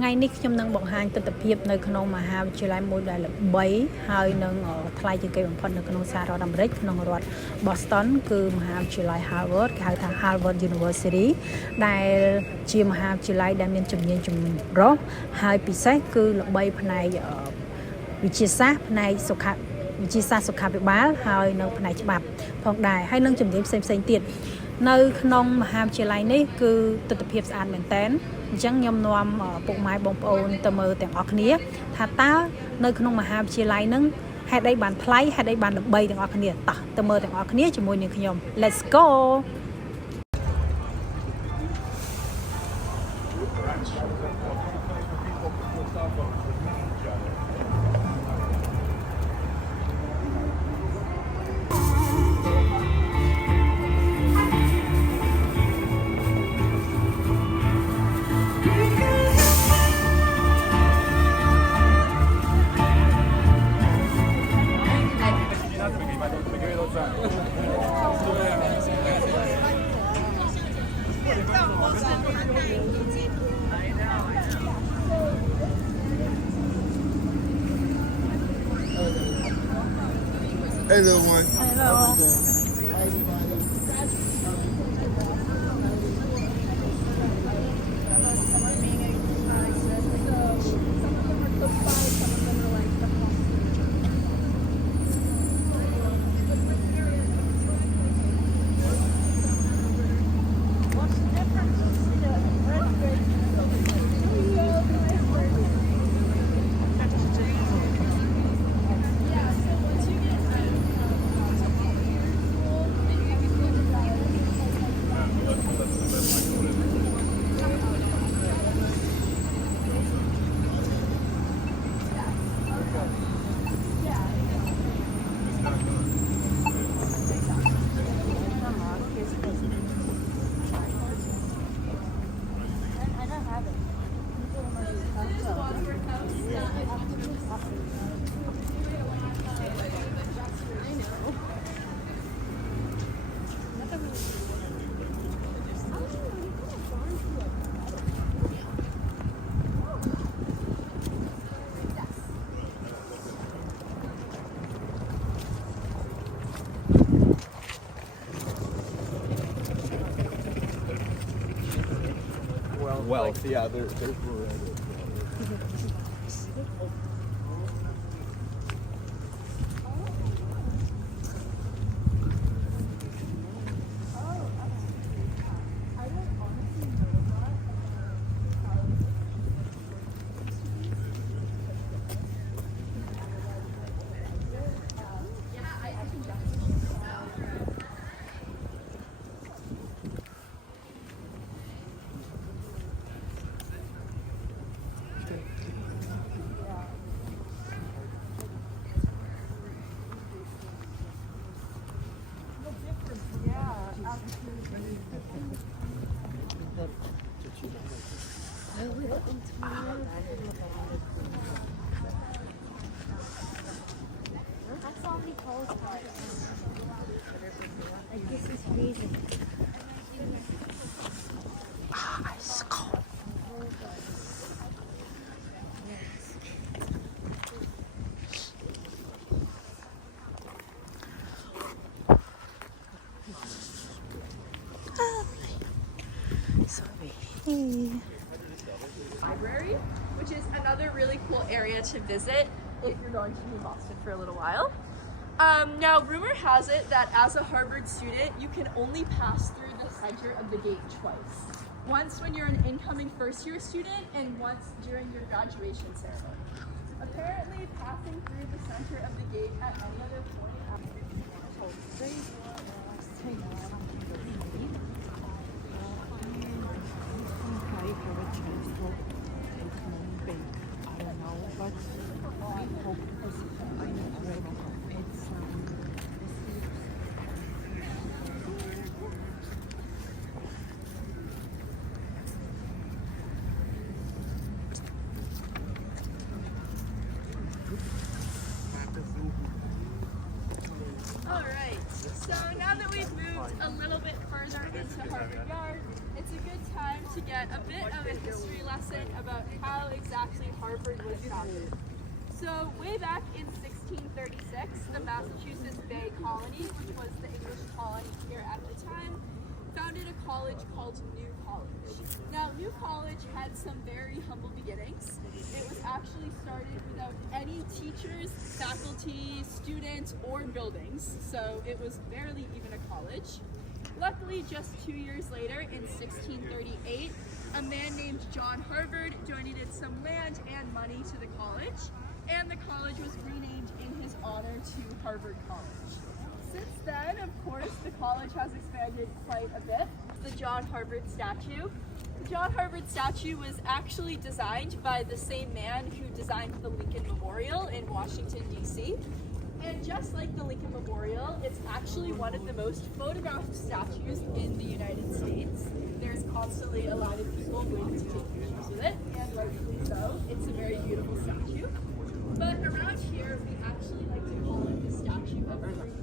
ថ្ងៃនេះខ្ញុំនឹងបង្ហាញទស្សនវិជ្ជានៅក្នុងមហាវិទ្យាល័យមួយដែលល្បីហើយនឹងថ្លៃជាងគេបំផុតនៅក្នុងសហរដ្ឋអាមេរិកក្នុងរដ្ឋ Boston គឺមហាវិទ្យាល័យ Harvard គេហៅថា Harvard University ដែលជាមហាវិទ្យាល័យដែលមានជំនាញចម្រុះហើយពិសេសគឺល្បីផ្នែកវិទ្យាសាស្ត្រផ្នែកវិទ្យាសាស្ត្រសុខាភិបាលហើយនៅផ្នែកច្បាប់ផងដែរហើយនឹងជំនាញផ្សេងៗទៀតនៅក្នុងមហាវិទ្យាល័យនេះគឺទស្សនវិជ្ជាស្អាតមែនតើអញ្ចឹងខ្ញុំនាំពុកម៉ែបងប្អូនទៅមើលទាំងអស់គ្នាថាតើនៅក្នុងមហាវិទ្យាល័យហ្នឹងហេតុអីបានថ្លៃហេតុអីបានល្បីទាំងអស់គ្នាតោះទៅមើលទាំងអស់គ្នាជាមួយនឹងខ្ញុំ Let's go Hey, little one. Hello. Hi, everybody. Wealth, yeah, there's variety. Ice cold. Library, which is another really cool area to visit if you're going to New Boston for a little while. Now, rumor has it that as a Harvard student, you can only pass through the center of the gate twice. Once when you're an incoming first-year student and once during your graduation ceremony. Apparently, passing through the center of the gate at any other point Alright, so now that we've moved a little bit further into Harvard Yard, it's it's a good time to get a bit of a history lesson about how exactly Harvard was founded. So way back in 1636, the Massachusetts Bay Colony, which was the English colony here at the time, founded a college called New College. Now, New College had some very humble beginnings. It was actually started without any teachers, faculty, students, or buildings, so it was barely even a college. Luckily, just 2 years later, in 1638, a man named John Harvard donated some land and money to the college, and the college was renamed in his honor to Harvard College. Since then, of course, the college has expanded quite a bit. The John Harvard statue. The John Harvard statue was actually designed by the same man who designed the Lincoln Memorial in Washington, D.C. And just like the Lincoln Memorial, it's actually one of the most photographed statues in the United States. There's constantly a line of people waiting to take pictures with it, and rightfully so. It's a very beautiful statue. But around here, we actually like to call it the Statue of Freedom.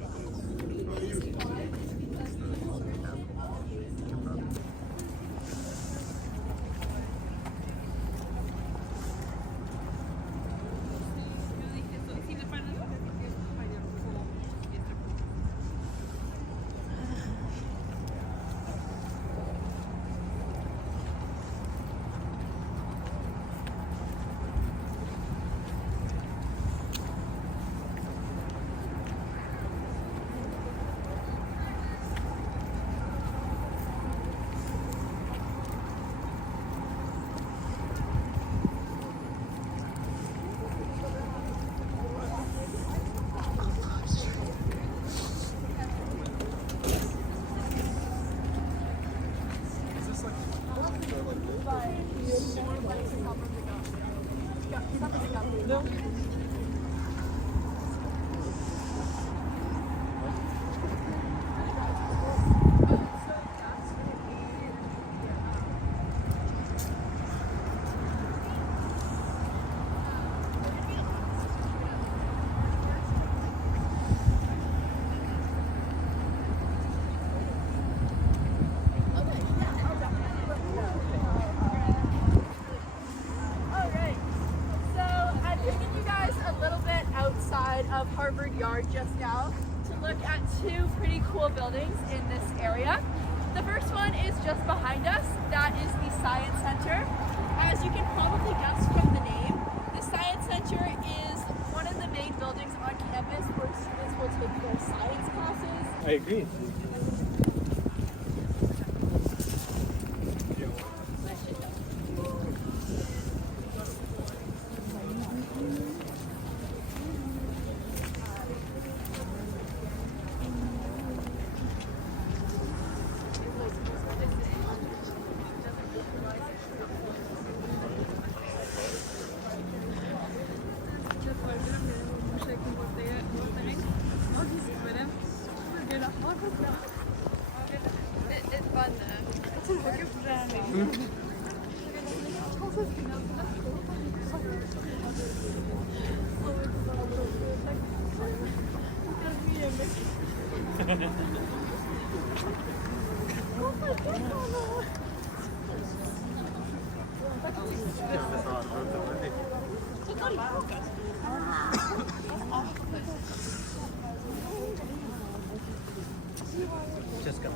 Of Harvard Yard just now to look at two pretty cool buildings in this area. The first one is just behind us. That is the Science Center. As you can probably guess from the name, the Science Center is one of the main buildings on campus where students will take their science classes. I agree. It's fun Just go.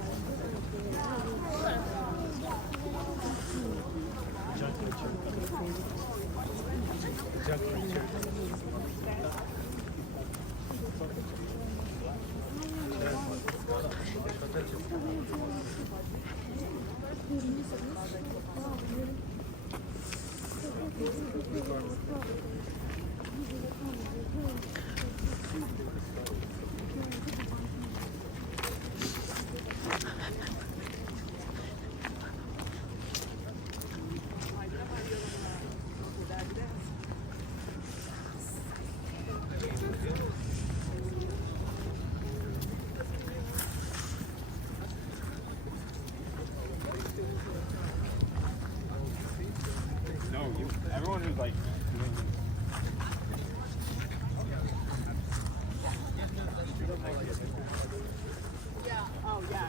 Everyone who's like Yeah. Oh, yeah.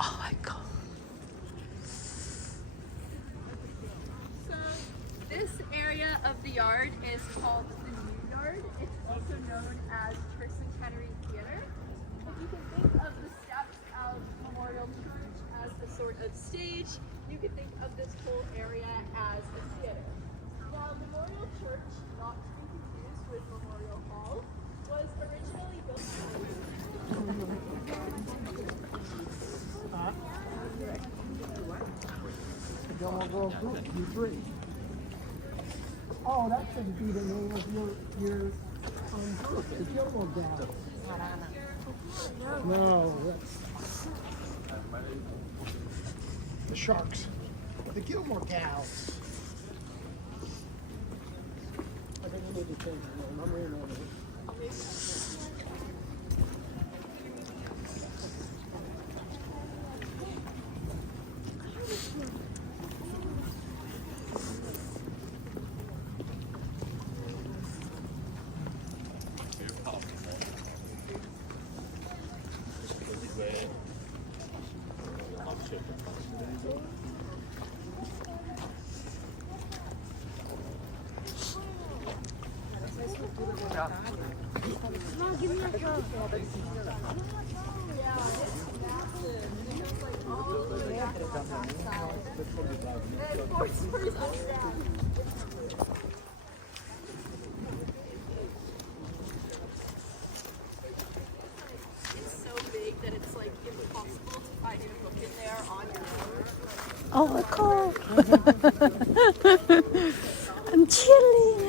Oh my god. So this area of the yard is called the New Yard. It's also known as Tristan Kennery Theater. If you can think of the steps of Memorial Church as a sort of stage, you can think of this whole area as a theater. Now, Memorial Church, not to be confused with Memorial Hall, was originally built. Oh, that should be the name of your book, the Gilmore Gals. No, that's the Sharks. The Gilmore Gals. I think we need to change the name. I'm renaming it. It's so big that it's like impossible to find a book in there on your own. Oh my god. I'm chilling.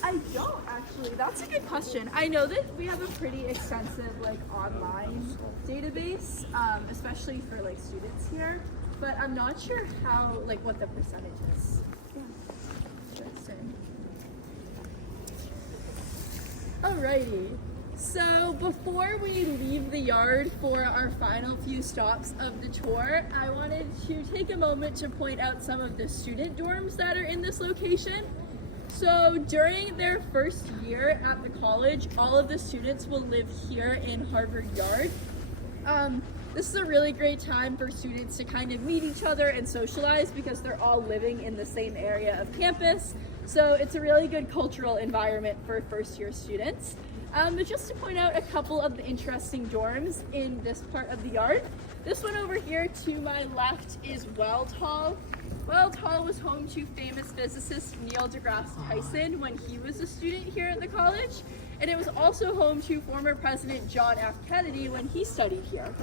I don't actually. That's a good question. I know that we have a pretty extensive like online database, especially for like students here, but I'm not sure how like what the percentage is. Interesting. Alrighty. So before we leave the yard for our final few stops of the tour, I wanted to take a moment to point out some of the student dorms that are in this location. So during their first year at the college, all of the students will live here in Harvard Yard. This is a really great time for students to kind of meet each other and socialize because they're all living in the same area of campus. So it's a really good cultural environment for first year students. But just to point out a couple of the interesting dorms in this part of the yard. This one over here to my left is Weld Hall. Weld Hall was home to famous physicist Neil deGrasse Tyson when he was a student here at the college. And it was also home to former President John F. Kennedy when he studied here.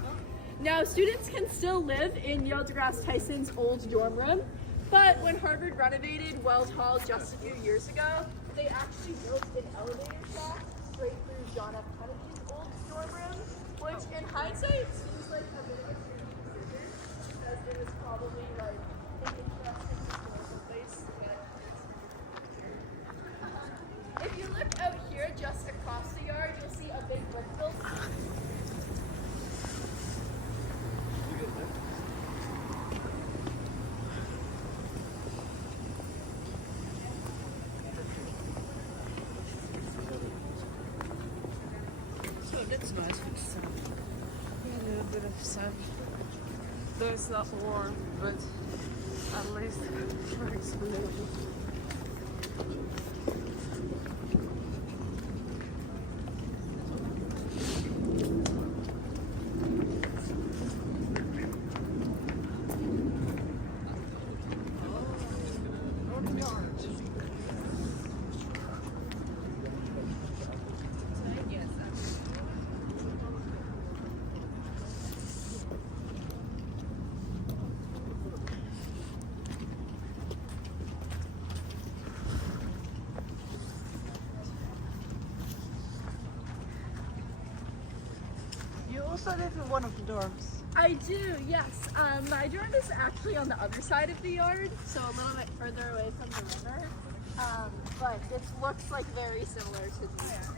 Now, students can still live in Neil deGrasse Tyson's old dorm room, but when Harvard renovated Weld Hall just a few years ago, they actually built an elevator shaft straight through John F. Kennedy's old dorm room, which in hindsight seems like a bit of a tricky decision because it was probably like an interesting historical place that if you look out here just across the yard, you'll see a big brick building. So that's nice with sun. A little bit of sun. Though it's not warm, but at least it's a little bit. You also live in one of the dorms. I do, yes. My dorm is actually on the other side of the yard, so a little bit further away from the river. But it looks like very similar to these.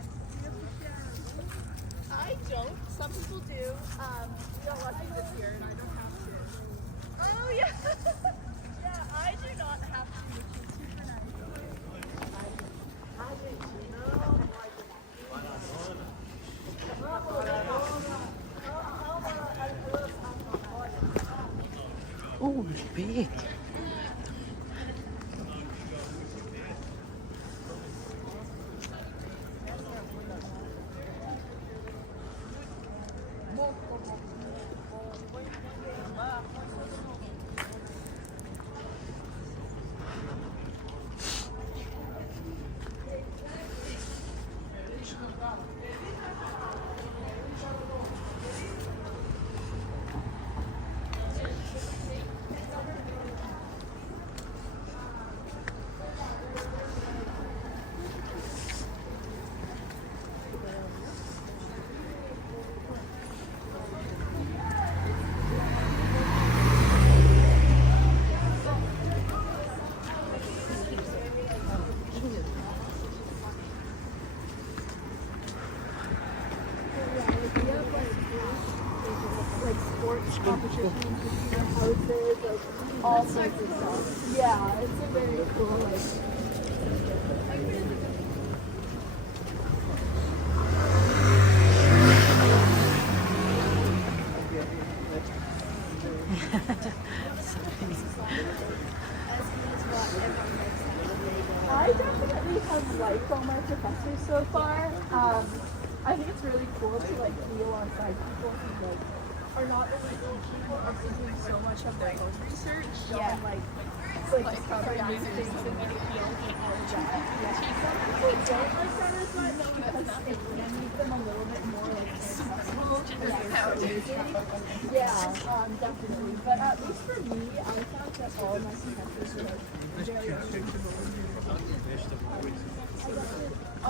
I don't. Some people do. We don't let me this year, and I don't have to. Oh yeah. Yeah, I do not have to all sorts of stuff. Yeah, it's a very cool like. I definitely have liked all my professors so far. I think it's really cool to like be alongside people who like are not only teaching but also doing so much of their own research. Yeah. And like discovering new things in their field and all of that. Yeah. Some people don't like that as much because it can make them a little bit more like accessible because they're so busy. Yeah, definitely. But at least for me, I found that all of my professors were like very approachable.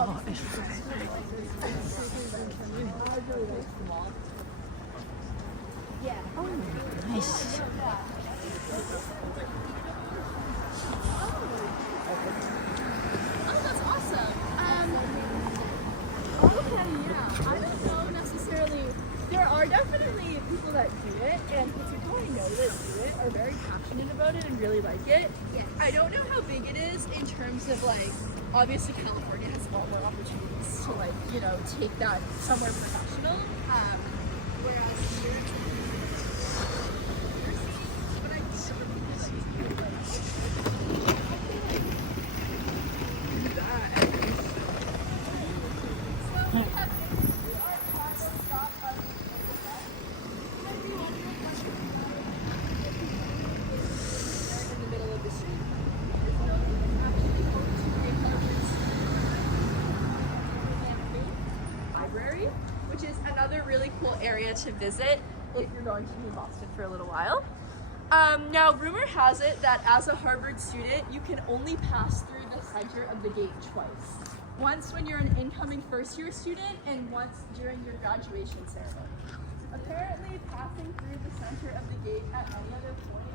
Oh, it's Yeah. nice. Oh, that's awesome. Okay, yeah. I don't know necessarily. There are definitely people that do it, and the people I know that do it are very passionate about it and really like it. Yes. I don't know how big it is in terms of like, obviously California has a lot more opportunities to like, you know, take that somewhere professional. Whereas here, but I library, which is another really cool area to visit if you're going to New Boston for a little while. Now, rumor has it that as a Harvard student, you can only pass through the center of the gate twice. Once when you're an incoming first-year student and once during your graduation ceremony. Apparently, passing through the center of the gate at any other point